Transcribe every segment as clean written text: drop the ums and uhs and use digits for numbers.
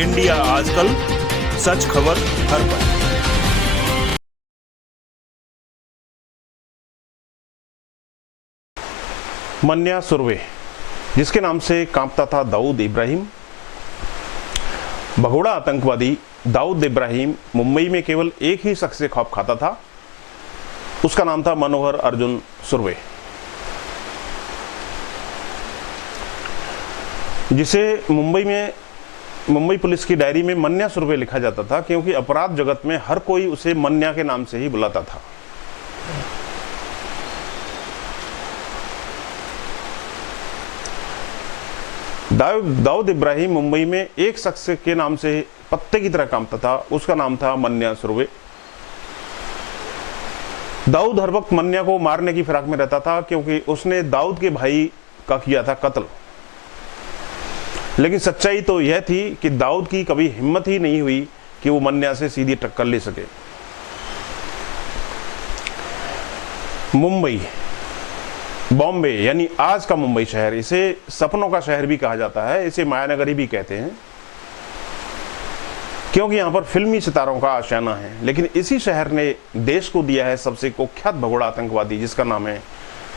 India आजकल, सच खबर हर पल। मन्या सुरवे, जिसके नाम से कांपता था दाऊद इब्राहिम। भगोड़ा आतंकवादी दाऊद इब्राहिम मुंबई में केवल एक ही शख्स से खौफ खाता था। उसका नाम था मनोहर अर्जुन सुरवे, जिसे मुंबई पुलिस की डायरी में मन्या सुरवे लिखा जाता था, क्योंकि अपराध जगत में हर कोई उसे मन्या के नाम से ही बुलाता था। दाऊद इब्राहिम मुंबई में एक शख्स के नाम से पत्ते की तरह कांपता था। उसका नाम था मन्या सुरवे। दाऊद हर वक्त मन्या को मारने की फिराक में रहता था, क्योंकि उसने दाऊद के भाई का किया था कत्ल। लेकिन सच्चाई तो यह थी कि दाऊद की कभी हिम्मत ही नहीं हुई कि वो मन्या से सीधी टक्कर ले सके। मुंबई, बॉम्बे यानी आज का मुंबई शहर, इसे सपनों का शहर भी कहा जाता है, इसे मायानगरी भी कहते हैं, क्योंकि यहां पर फिल्मी सितारों का आशियाना है। लेकिन इसी शहर ने देश को दिया है सबसे कुख्यात भगोड़ा आतंकवादी, जिसका नाम है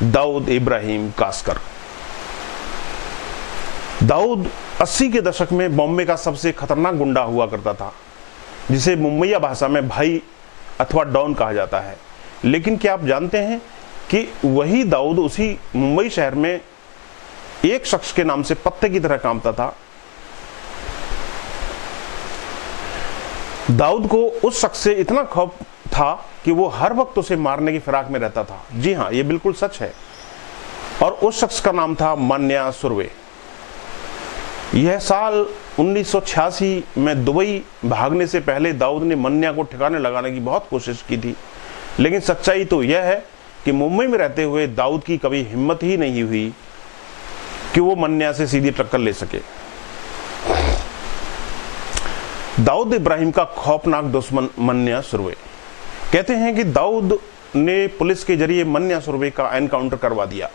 दाऊद इब्राहिम कासकर। दाऊद 80 के दशक में बॉम्बे का सबसे खतरनाक गुंडा हुआ करता था, जिसे मुंबईया भाषा में भाई अथवा डॉन कहा जाता है। लेकिन क्या आप जानते हैं कि वही दाऊद उसी मुंबई शहर में एक शख्स के नाम से पत्ते की तरह कांपता था। दाऊद को उस शख्स से इतना खौफ था कि वो हर वक्त उसे मारने की फिराक में रहता था। जी हां, ये बिल्कुल सच है। और उस शख्स का नाम था मन्या सुरवे। यह साल 1986 में दुबई भागने से पहले दाऊद ने मन्या को ठिकाने लगाने की बहुत कोशिश की थी। लेकिन सच्चाई तो यह है कि मुंबई में रहते हुए दाऊद की कभी हिम्मत ही नहीं हुई कि वो मन्या से सीधी टक्कर ले सके। दाऊद इब्राहिम का खौफनाक दुश्मन मन्या सुरवे। कहते हैं कि दाऊद ने पुलिस के जरिए मन्या सुरवे का एनकाउंटर करवा दिया,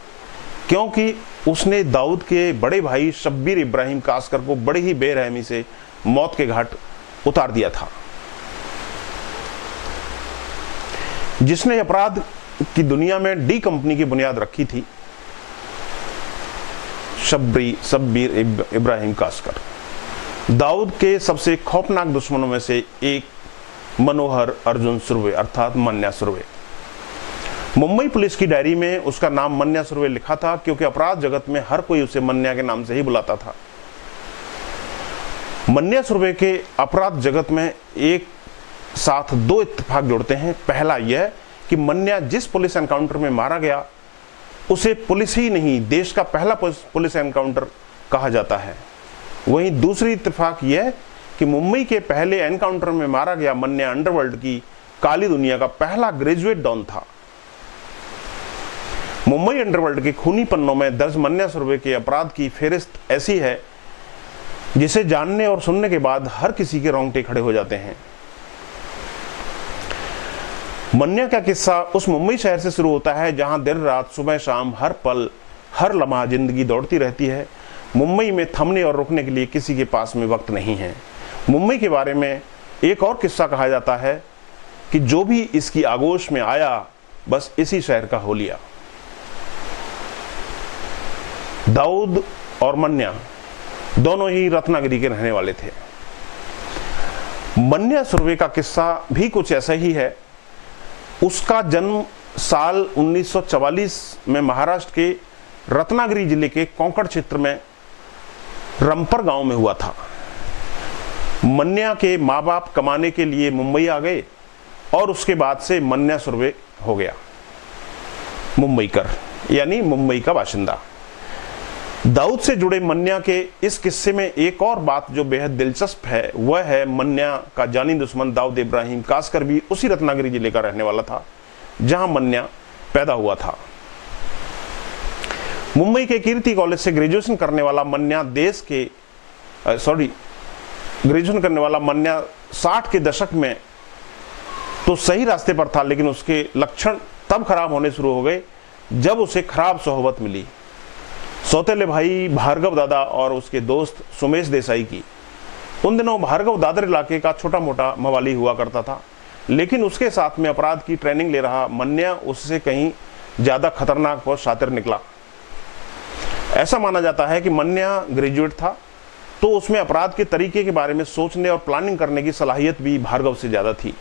क्योंकि उसने दाऊद के बड़े भाई शब्बीर इब्राहिम कासकर को बड़ी ही बेरहमी से मौत के घाट उतार दिया था। जिसने अपराध की दुनिया में डी कंपनी की बुनियाद रखी थी, शब्बीर इब्राहिम कासकर। दाऊद के सबसे खौफनाक दुश्मनों में से एक मनोहर अर्जुन सुरवे अर्थात मन्या सुरवे। मुंबई पुलिस की डायरी में उसका नाम मन्या सुरवे लिखा था, क्योंकि अपराध जगत में हर कोई उसे मन्या के नाम से ही बुलाता था। मन्या सुरवे के अपराध जगत में एक साथ दो इत्तेफाक जुड़ते हैं। पहला यह कि मन्या जिस पुलिस एनकाउंटर में मारा गया उसे पुलिस ही नहीं, देश का पहला पुलिस एनकाउंटर कहा जाता है। वहीं दूसरी इत्तेफाक यह कि मुंबई के पहले एनकाउंटर में मारा गया मन्या अंडरवर्ल्ड की काली दुनिया का पहला ग्रेजुएट डॉन था। मुंबई अंडरवर्ल्ड के खूनी पन्नों में दर्ज मन्या सुरवे के अपराध की फेहरिस्त ऐसी है जिसे जानने और सुनने के बाद हर किसी के रोंगटे खड़े हो जाते हैं। मन्या का किस्सा उस मुंबई शहर से शुरू होता है जहां दिन रात सुबह शाम हर पल हर लम्हा जिंदगी दौड़ती रहती है। मुंबई में थमने और रुकने के लिए किसी के पास में वक्त नहीं है। मुंबई के बारे में एक और किस्सा कहा जाता है कि जो भी इसकी आगोश में आया बस इसी शहर का हो लिया। दाऊद और मन्या दोनों ही रत्नागिरी के रहने वाले थे। मन्या सुरवे का किस्सा भी कुछ ऐसा ही है। उसका जन्म साल 1944 में महाराष्ट्र के रत्नागिरी जिले के कोंकण क्षेत्र में रंपर गांव में हुआ था। मन्या के माँ बाप कमाने के लिए मुंबई आ गए और उसके बाद से मन्या सुरवे हो गया मुंबईकर, यानी मुंबई का बाशिंदा। दाऊद से जुड़े मन्या के इस किस्से में एक और बात जो बेहद दिलचस्प है वह है मन्या का जानी दुश्मन दाऊद इब्राहिम कासकर भी उसी रत्नागिरी जिले का रहने वाला था जहां मन्या पैदा हुआ था। मुंबई के कीर्ति कॉलेज से ग्रेजुएशन करने वाला मन्या ग्रेजुएशन करने वाला मन्या 60 के दशक में तो सही रास्ते पर था, लेकिन उसके लक्षण तब खराब होने शुरू हो गए जब उसे खराब सोहबत मिली। सौतेले भाई भार्गव दादा और उसके दोस्त सुमेश देसाई की। उन दिनों भार्गव दादर इलाके का छोटा मोटा मवाली हुआ करता था, लेकिन उसके साथ में अपराध की ट्रेनिंग ले रहा मन्या उससे कहीं ज्यादा खतरनाक और शातिर निकला। ऐसा माना जाता है कि मन्या ग्रेजुएट था, तो उसमें अपराध के तरीके के बारे में सोचने और प्लानिंग करने की सलाहियत भी भार्गव से ज्यादा थी।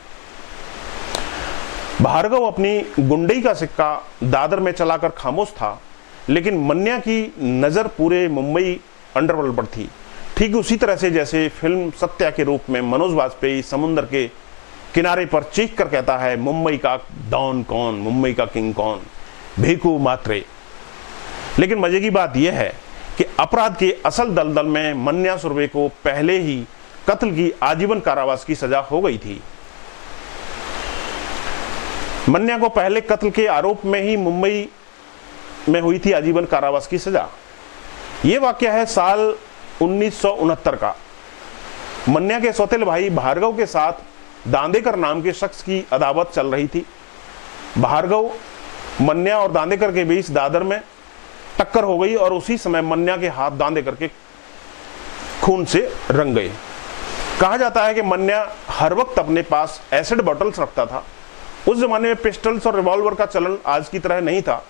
भार्गव अपनी गुंडई का सिक्का दादर में चलाकर खामोश था, लेकिन मन्या की नजर पूरे मुंबई अंडरवर्ल्ड पर थी। ठीक उसी तरह से जैसे फिल्म सत्या के रूप में मनोज वाजपेयी समुद्र के किनारे पर चीख कर कहता है, मुंबई का डॉन कौन, मुंबई का किंग कौन, भीखू मात्रे। लेकिन मजे की बात यह है कि अपराध के असल दलदल में मन्या सुर्वे को पहले ही कत्ल की आजीवन कारावास की सजा हो गई थी। मन्या को पहले कत्ल के आरोप में ही मुंबई में हुई थी आजीवन कारावास की सजा। यह वाकया है साल 1969 का। मन्या के सौतेले भाई भार्गव के साथ दांदेकर नाम के शख्स की अदावत चल रही थी। भार्गव, मन्या और दांदेकर के बीच दादर में टक्कर हो गई और उसी समय मन्या के हाथ दांदेकर के खून से रंग गए। कहा जाता है कि मन्या हर वक्त अपने पास एसिड बॉटल्स रखता था। उस जमाने में पिस्टल्स और रिवॉल्वर का चलन आज की तरह नहीं था।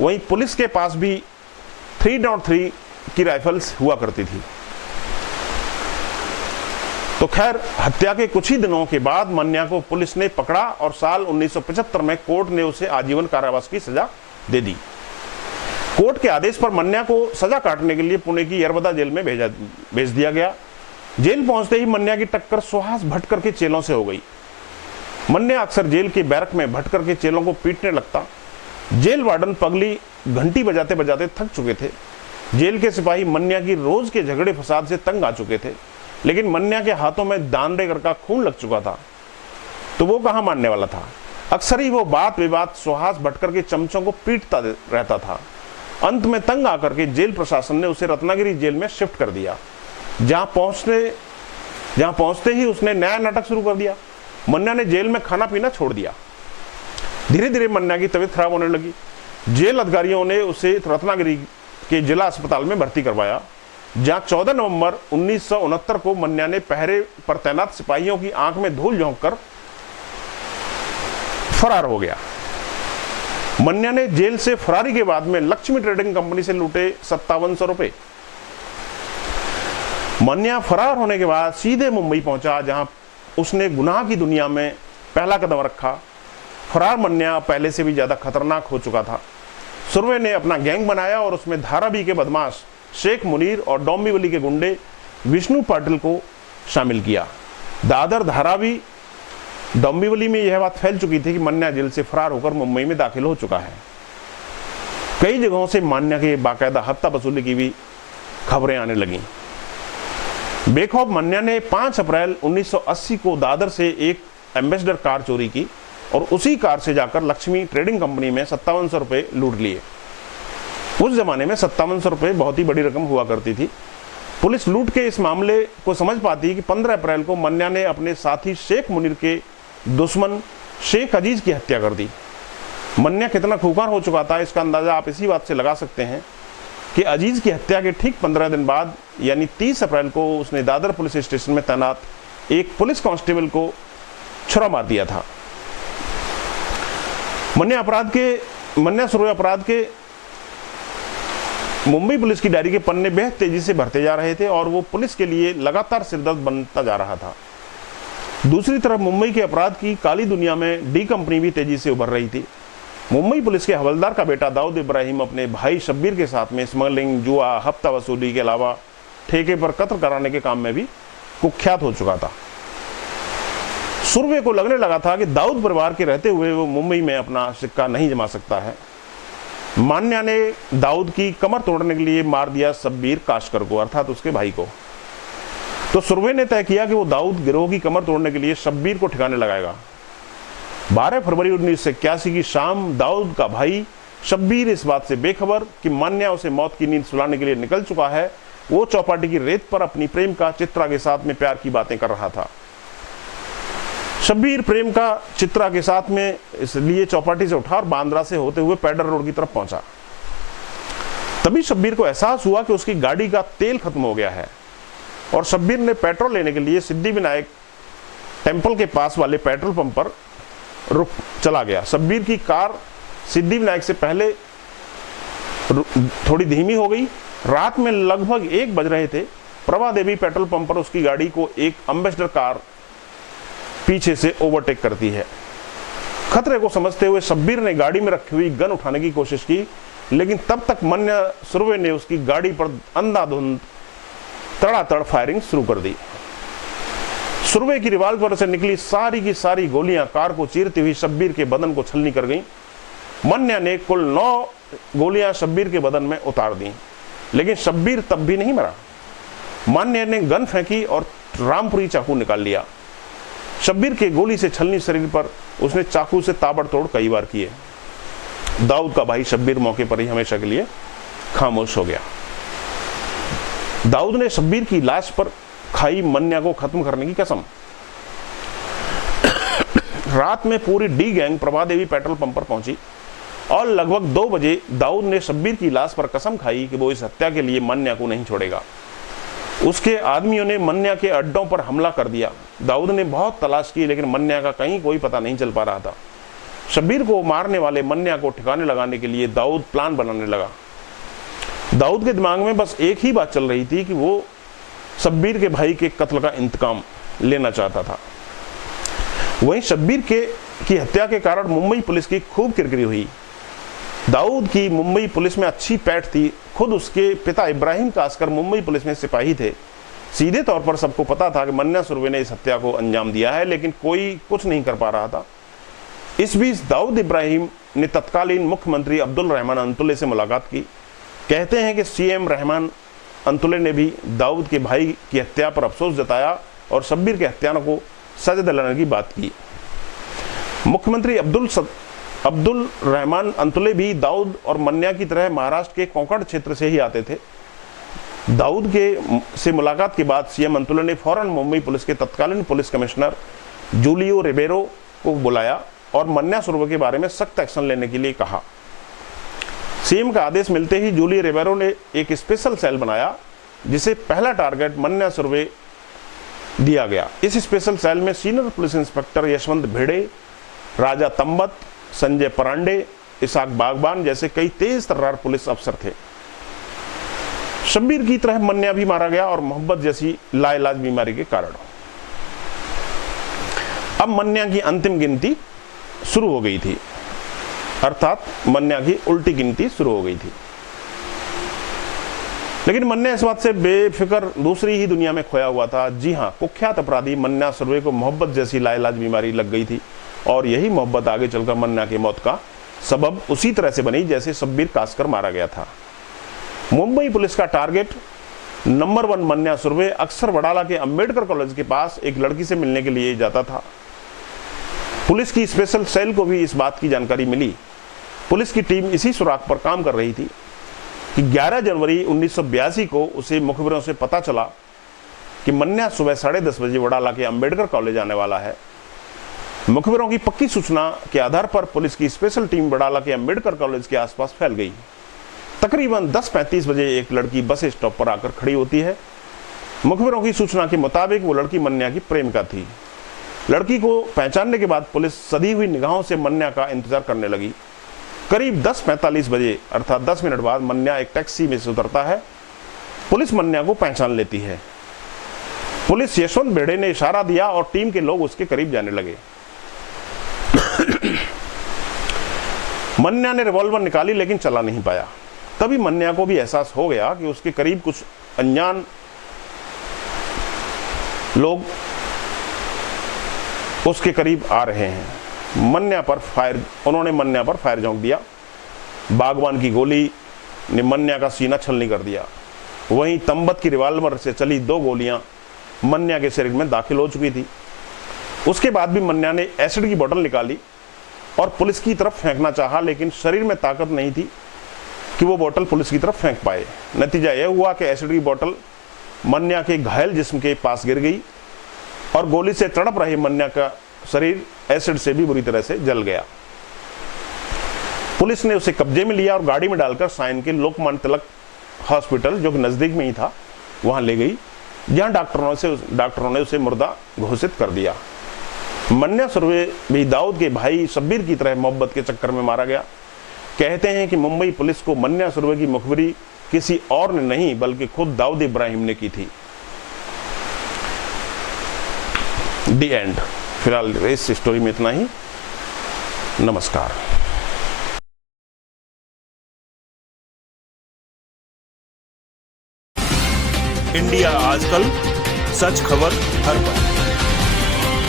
वहीं पुलिस के पास भी 303 की राइफल्स हुआ करती थी। तो खैर, हत्या के कुछ ही दिनों के बाद मन्या को पुलिस ने पकड़ा और साल 1975 में कोर्ट ने उसे आजीवन कारावास की सजा दे दी। कोर्ट के आदेश पर मन्या को सजा काटने के लिए पुणे की यरवदा जेल में भेज दिया गया। जेल पहुंचते ही मन्या की टक्कर सुहास भटकर के चेलों से हो गई। मन्या अक्सर जेल के बैरक में भटकर के चेलों को पीटने लगता। जेल वार्डन पगली घंटी बजाते बजाते थक चुके थे। जेल के सिपाही मन्या की रोज के झगड़े फसाद से तंग आ चुके थे, लेकिन मन्या के हाथों में दांडेकर का खून लग चुका था, तो वो कहां मानने वाला था। अक्सर ही वो बात विवाद सुहास भटकर के चमचों को पीटता रहता था। अंत में तंग आकर के जेल प्रशासन ने उसे रत्नागिरी जेल में शिफ्ट कर दिया, जहां पहुंचते ही उसने नया नाटक शुरू कर दिया। मन्या ने जेल में खाना पीना छोड़ दिया। धीरे धीरे मन्या की तबीयत खराब होने लगी। जेल अधिकारियों ने उसे रत्नागिरी के जिला अस्पताल में भर्ती करवाया, जहां 14 नवंबर 1969 को मन्या ने पहरे पर तैनात सिपाहियों की आंख में धूल झोंककर फरार हो गया। मन्या ने जेल से फरारी के बाद में लक्ष्मी ट्रेडिंग कंपनी से लूटे 5700 रुपए। मन्या फरार होने के बाद सीधे मुंबई पहुंचा, जहां उसने गुनाह की दुनिया में पहला कदम रखा। फरार मन्या पहले से भी ज्यादा खतरनाक हो चुका था। सुर्वे ने अपना गैंग बनाया और उसमें धारावी के बदमाश शेख मुनीर और डोंबिवली के गुंडे विष्णु पाटिल को शामिल किया। दादर, धारावी, डोंबिवली में यह बात फैल चुकी थी कि मन्या जेल से फरार होकर मुंबई में दाखिल हो चुका है। कई जगहों से मन्या के बाकायदा हत्या वसूली की भी खबरें आने लगी। बेखौफ मन्या ने 5 अप्रैल 1980 को दादर से एक एम्बेसडर कार चोरी की और उसी कार से जाकर लक्ष्मी ट्रेडिंग कंपनी में 5700 रुपए लूट लिए। उस जमाने में 5700 रुपए बहुत ही बड़ी रकम हुआ करती थी। पुलिस लूट के इस मामले को समझ पाती कि 15 अप्रैल को मन्या ने अपने साथी शेख मुनीर के दुश्मन शेख अजीज की हत्या कर दी। मन्या कितना खूंखार हो चुका था, इसका अंदाजा आप इसी बात से लगा सकते हैं कि अजीज की हत्या के ठीक 15 दिन बाद यानी 30 अप्रैल को उसने दादर पुलिस स्टेशन में तैनात एक पुलिस कांस्टेबल को छुरा मार दिया था। मन्या सुर्वे अपराध के मुंबई पुलिस की डायरी के पन्ने बेहद तेजी से भरते जा रहे थे और वो पुलिस के लिए लगातार सिरदर्द बनता जा रहा था। दूसरी तरफ मुंबई के अपराध की काली दुनिया में डी कंपनी भी तेजी से उभर रही थी। मुंबई पुलिस के हवलदार का बेटा दाऊद इब्राहिम अपने भाई शब्बीर के साथ में स्मगलिंग, जुआ, हफ्ता वसूली के अलावा ठेके पर कत्ल कराने के काम में भी कुख्यात हो चुका था। सुर्वे को लगने लगा था कि दाऊद परिवार के रहते हुए वो मुंबई में अपना सिक्का नहीं जमा सकता है। मान्या ने दाऊद की कमर तोड़ने के लिए मार दिया शब्बीर काशकर को, अर्थात उसके भाई को। तो सुर्वे ने तय किया कि वो दाऊद गिरोह की कमर तोड़ने के लिए शब्बीर को ठिकाने लगाएगा। 12 फरवरी 1981 की शाम दाऊद का भाई शब्बीर इस बात से बेखबर कि मान्या उसे मौत की नींद सुलाने के लिए निकल चुका है, वो चौपाटी की रेत पर अपनी प्रेम का चित्रा के साथ में प्यार की बातें कर रहा था। शब्बीर प्रेम का चित्रा के साथ में इसलिए चौपाटी से उठा और बांद्रा से होते हुए पैडर रोड की तरफ पहुंचा। तभी शब्बीर को एहसास हुआ कि उसकी गाड़ी का तेल खत्म हो गया है। और शब्बीर ने पेट्रोल लेने के लिए सिद्धिविनायक टेम्पल के पास वाले पेट्रोल पंप पर रुक चला गया। शब्बीर की कार सिद्धिविनायक से पहले थोड़ी धीमी हो गई। रात में लगभग 1 बज रहे थे। प्रभा देवी पेट्रोल पंप पर उसकी गाड़ी को एक एम्बेसडर कार पीछे से ओवरटेक करती है। खतरे को समझते हुए शब्बीर ने गाड़ी में रखी हुई गन उठाने की कोशिश की, लेकिन तब तक मन्या सुरवे ने उसकी गाड़ी पर अंधाधुंध तड़ातड़ फायरिंग शुरू कर दी। सुरवे की रिवाल्वर से निकली सारी की सारी गोलियां कार को चीरती हुई शब्बीर के बदन को छलनी कर गईं। मन्या ने कुल 9 गोलियां शब्बीर के बदन में उतार दी, लेकिन शब्बीर तब भी नहीं मरा। मन्या ने गन फेंकी और रामपुरी चाकू निकाल लिया। शब्बीर के गोली से छलनी शरीर पर उसने चाकू से ताबड़तोड़ कई बार किए। दाऊद का भाई शब्बीर मौके पर ही हमेशा के लिए खामोश हो गया। दाऊद ने शब्बीर की लाश पर खाई मन्या को खत्म करने की कसम। रात में पूरी D gang Prabhadevi petrol pump पर पहुंची और लगभग 2 बजे दाऊद ने शब्बीर की लाश पर कसम खाई कि वो इस हत्या के लिए मन्या को नहीं छोड़ेगा। उसके आदमियों ने मन्या के अड्डों पर हमला कर दिया। दाऊद ने बहुत तलाश की, लेकिन मन्या का कहीं कोई पता नहीं चल पा रहा था। शब्बीर को मारने वाले मन्या को ठिकाने लगाने के लिए दाऊद प्लान बनाने लगा। दाऊद के दिमाग में बस एक ही बात चल रही थी कि वो शब्बीर के भाई के कत्ल का इंतकाम लेना चाहता था। वहीं शब्बीर की हत्या के कारण मुंबई पुलिस की खूब किरकिरी हुई। दाऊद की मुंबई पुलिस में अच्छी पैठ थी। खुद उसके पिता इब्राहिम कासकर मुंबई पुलिस में सिपाही थे। सीधे तौर पर सबको पता था कि मन्या सुरवे ने इस हत्या को अंजाम दिया है, लेकिन कोई कुछ नहीं कर पा रहा था। इस बीच दाऊद इब्राहिम ने तत्कालीन मुख्यमंत्री अब्दुल रहमान अंतुले से मुलाकात की। कहते हैं कि सीएम रहमान अंतुले ने भी दाऊद के भाई की हत्या पर अफसोस जताया और शब्बीर के हत्यारों को सजा दिलाने की बात की। मुख्यमंत्री अब्दुल रहमान अंतुले भी दाऊद और मन्या की तरह महाराष्ट्र के कोंकण क्षेत्र से ही आते थे। दाऊद से मुलाकात के बाद सीएम अंतुले ने फौरन मुंबई पुलिस के तत्कालीन पुलिस कमिश्नर जूलियो रिबेरो को बुलाया और मन्या सुरवे के बारे में सख्त एक्शन लेने के लिए कहा। सीएम का आदेश मिलते ही जूलियो रिबेरो ने एक स्पेशल सेल बनाया, जिसे पहला टारगेट मन्या सुरवे दिया गया। इस स्पेशल सेल में सीनियर पुलिस इंस्पेक्टर यशवंत भिड़े, राजा तंबत, संजय परांडे, इसाक बागबान जैसे कई तेज तर्रार पुलिस अफसर थे। शब्बीर की तरह मन्या भी मारा गया और मोहब्बत जैसी लाइलाज बीमारी के कारण। अब मन्या की अंतिम गिनती शुरू हो गई थी, अर्थात मन्या की उल्टी गिनती शुरू हो गई थी। लेकिन मन्या इस बात से बेफिक्र दूसरी ही दुनिया में खोया हुआ था। जी हां, कुख्यात अपराधी मन्या सुरवे को मोहब्बत जैसी लाइलाज बीमारी लग गई थी और यही मोहब्बत आगे चलकर मन्या की मौत का सबब उसी तरह से बनी जैसे शब्बीर कासकर मारा गया था। मुंबई पुलिस का टारगेट नंबर 1 मन्या सुरवे अक्सर वडाला के अंबेडकर कॉलेज के पास एक लड़की से मिलने के लिए जाता था। पुलिस की स्पेशल सेल को भी इस बात की जानकारी मिली। पुलिस की टीम इसी सुराग पर काम कर रही थी कि 11 जनवरी 1982 को उसे मुखबिरों से पता चला कि मन्या सुबह 10:30 बजे वडाला के अंबेडकर कॉलेज आने वाला है। मुखबिरों की पक्की सूचना के आधार पर पुलिस की स्पेशल टीम वडाला के अंबेडकर कॉलेज के आसपास फैल गई। तकरीबन 10:35 बजे एक लड़की बस स्टॉप पर आकर खड़ी होती है। मुखबिरों की सूचना के मुताबिक वो लड़की मन्या की प्रेमिका थी। लड़की को पहचानने के बाद पुलिस सधी हुई निगाहों से मन्या का इंतजार करने लगी। करीब 10:45 बजे अर्थात 10 मिनट बाद मन्या एक टैक्सी में से उतरता है। पुलिस मन्या को पहचान लेती है। पुलिस यशवंत भिड़े ने इशारा दिया और टीम के लोग उसके करीब जाने लगे। मन्या ने रिवॉल्वर निकाली लेकिन चला नहीं पाया। तभी मन्या को भी एहसास हो गया कि उसके करीब कुछ अनजान लोग उसके करीब आ रहे हैं। उन्होंने मन्या पर फायर झोंक दिया। बागवान की गोली ने मन्या का सीना छलनी कर दिया। वहीं तंबत की रिवॉल्वर से चली 2 गोलियां मन्या के शरीर में दाखिल हो चुकी थी। उसके बाद भी मन्या ने एसिड की बोतल निकाली और पुलिस की तरफ फेंकना चाहा, लेकिन शरीर में ताकत नहीं थी कि वो बोतल पुलिस की तरफ फेंक पाए। नतीजा यह हुआ कि एसिड की बोतल मन्या के घायल जिस्म के पास गिर गई और गोली से तड़प रहे मन्या का शरीर एसिड से भी बुरी तरह से जल गया। पुलिस ने उसे कब्जे में लिया और गाड़ी में डालकर साइन के लोकमान्य तिलक हॉस्पिटल, जो कि नजदीक में ही था, वहां ले गई। जहां डॉक्टरों ने उसे मुर्दा घोषित कर दिया। मन्या सुरवे भी दाऊद के भाई शब्बीर की तरह मोहब्बत के चक्कर में मारा गया। कहते हैं कि मुंबई पुलिस को मन्या सुरवे की मुखबिरी किसी और ने नहीं बल्कि खुद दाऊद इब्राहिम ने की थी। दी एंड। फिलहाल इस स्टोरी में इतना ही। नमस्कार। इंडिया आजकल, सच खबर हर पल।